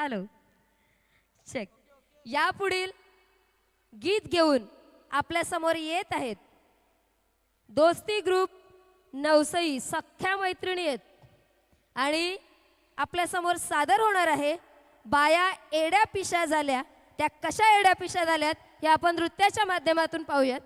Hello check. यापुढील गीत घेऊन आपल्या समोर येत आहेत दोस्ती ग्रुप नवसई, सख्या मैत्रिणी आहेत आणि आपल्या समोर सादर होणार आहे बाया एड्या पिशा झाल्या. त्या कशा एड्या पिशा झाल्यात हे आपण नृत्याच्या माध्यमातून पाहूयात.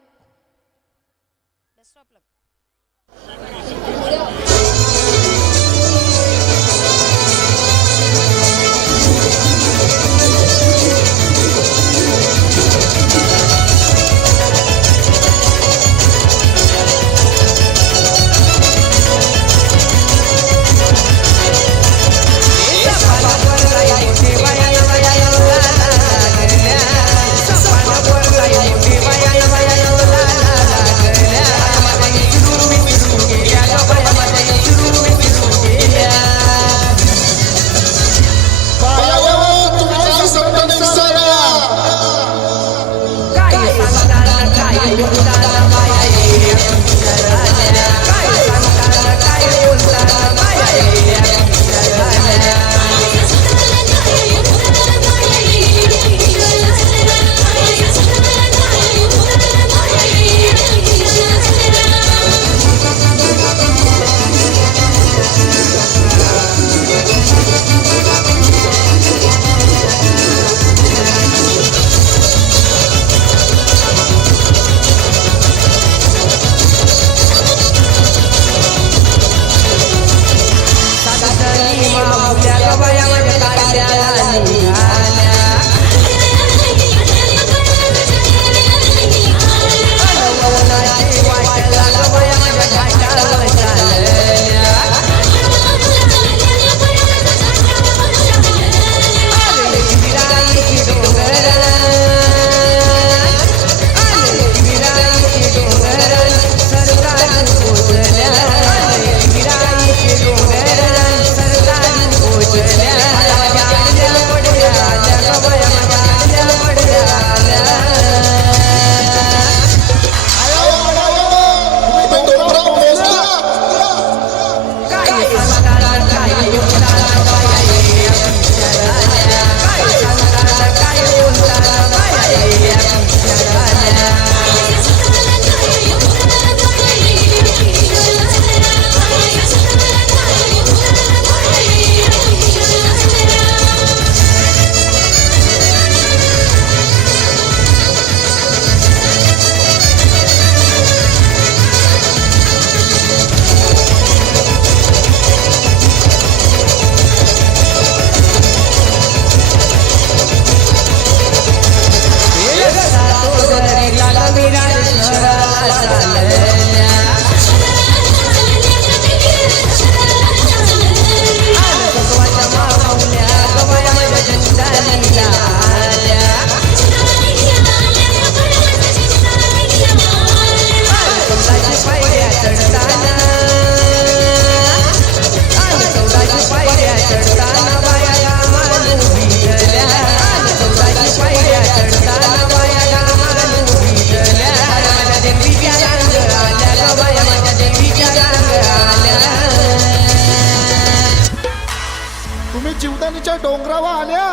जीवदानीच्या डोंगरावर आल्या.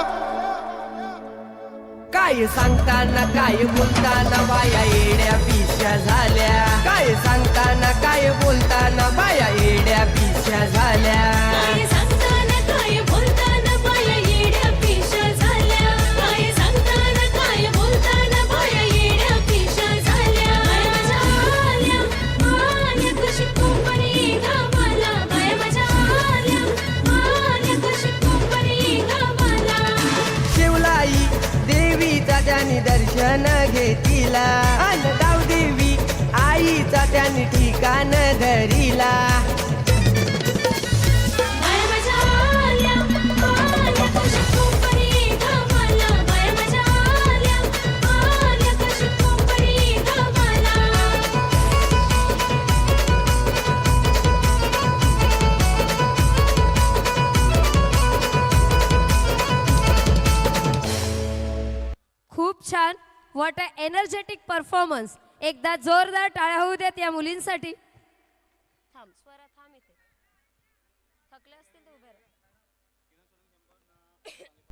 काय सांगताना काय बोलताना बाया येड्या पिशा झाल्या. काय सांगताना काय बोलताना बाया येड्या पिशा झाल्या. काय सांगताना काय बोलताना बाया येड्या पिशा झाल्या. काय सांगताना काय बोलताना बाया येड्या पिशा झाल्या. बाया माझ्या आल्या आल्या कशी कोंबडी गावाला. बाया माझ्या आल्या आल्या कशी कोंबडी गावाला. शिवलाई देवीचा त्याने दर्शन घेतिला. अन्नदाव देवी आईचा त्याने ठिकाण धरिला. बाया माझ्या आल्या आल्या कशी कोंबडी गावाला. बाया माझ्या आल्या आल्या कशी कोंबडी गावाला. खूप छान. What a energetic performance. एकदा जोरदार टाळ्या होऊ द्यात या मुलींसाठी.